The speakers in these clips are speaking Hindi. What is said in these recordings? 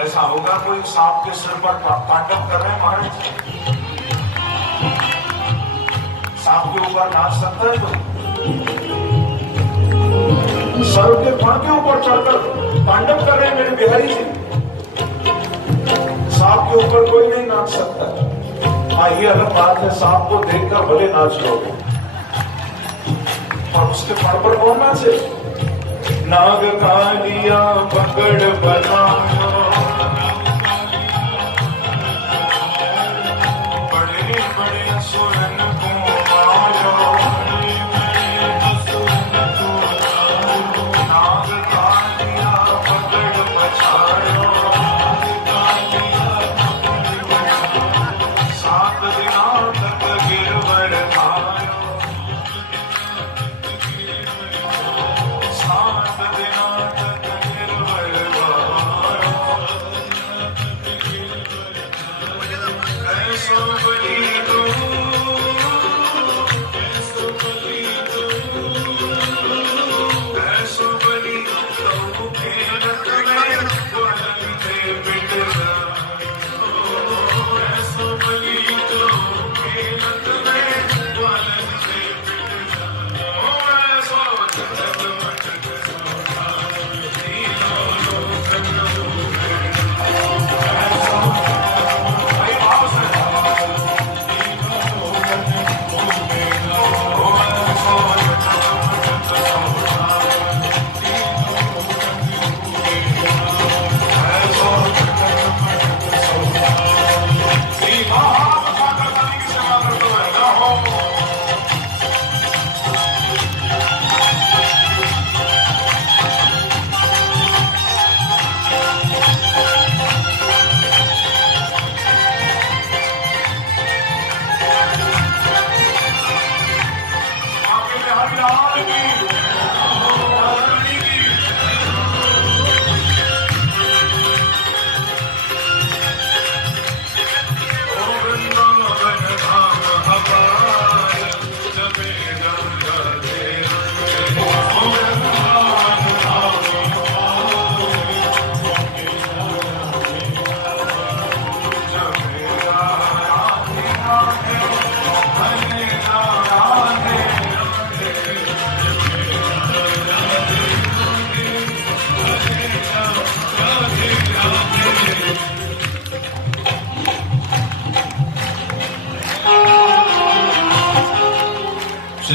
ऐसा होगा कोई सांप के सिर पर तांडव कर रहे हैं महाराज, सांप के ऊपर नाच सकता है कोई? सर्व के फण के ऊपर चढ़कर तांडव कर रहे हैं मेरे बिहारी जी। सांप के ऊपर कोई नहीं नाच सकता। हाँ, ये अलग बात है, सांप को देखकर भले नाच लोगे, और उसके फण पर कौन नाचे? नाग कालिया पकड़ बनायो, बड़े बड़े असुरन को मारो। नाग कालिया पकड़ बचायो, 7 दिनों तक गिरवर खायो। 7 दिनों तक गिरवर खायो। ऐसो बलि दो, ऐसो बलि दो, ऐसो बलि दो, खेलत में वलन से पिट जायो। ऐसो बलि दो, खेलत में वलन से पिट जायो। ऐसो जगत मंडक सोहायो, तीनों लोकन डूबे। ऐसो भाई भाव से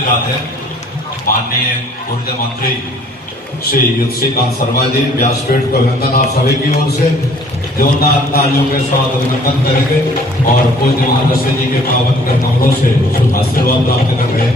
राधे। माननीय ऊर्जा मंत्री श्री युक्तिकांत शर्मा जी व्यासपीठ को अभिनंदन आप सभी की ओर से जोरदार तालियों के साथ अभिनंदन करेंगे और पूज्य महादशे जी के पावन कर कमलों से शुभ आशीर्वाद प्राप्त कर रहे हैं।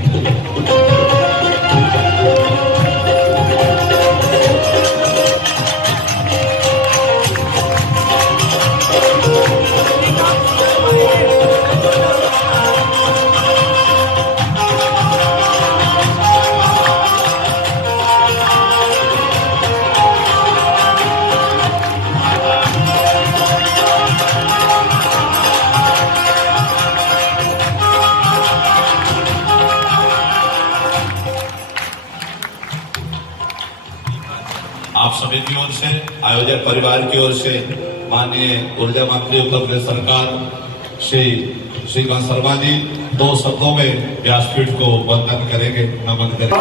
आप सभी की ओर से, आयोजक परिवार की ओर से माननीय ऊर्जा मंत्री उत्तर प्रदेश सरकार श्री श्रीकांत शर्मा जी 2 शब्दों में व्यासपीठ को वंदन करेंगे, नमन करेंगे।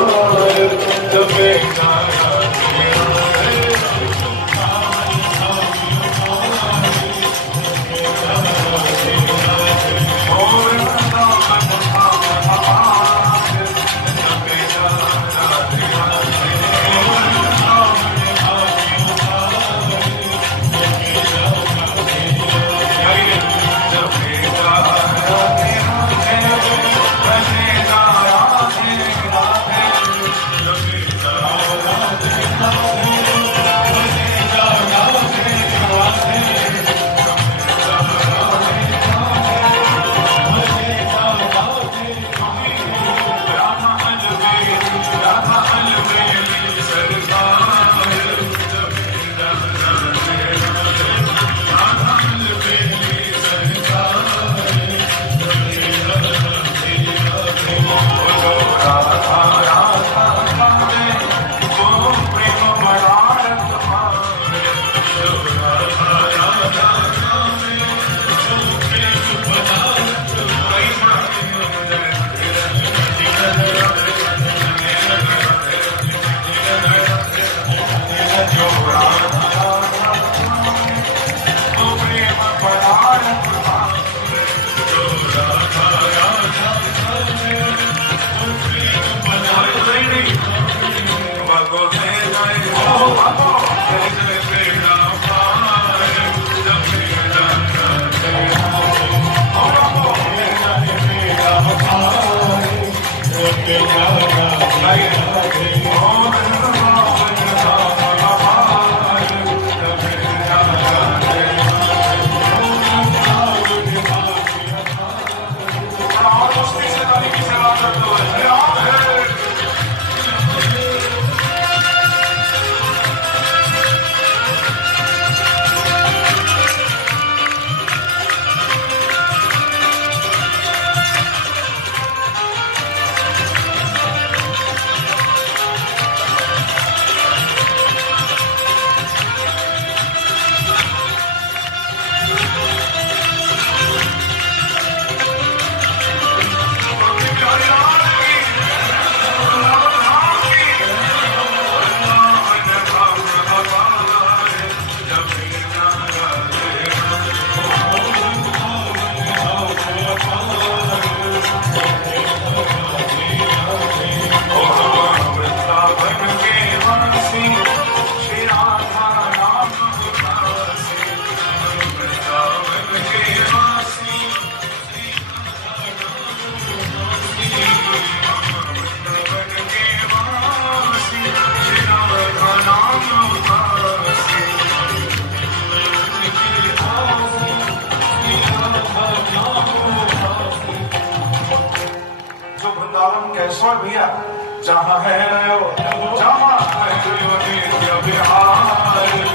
जायसवाल भैया जहाँ है रहो जहाँ है नित्य बिहार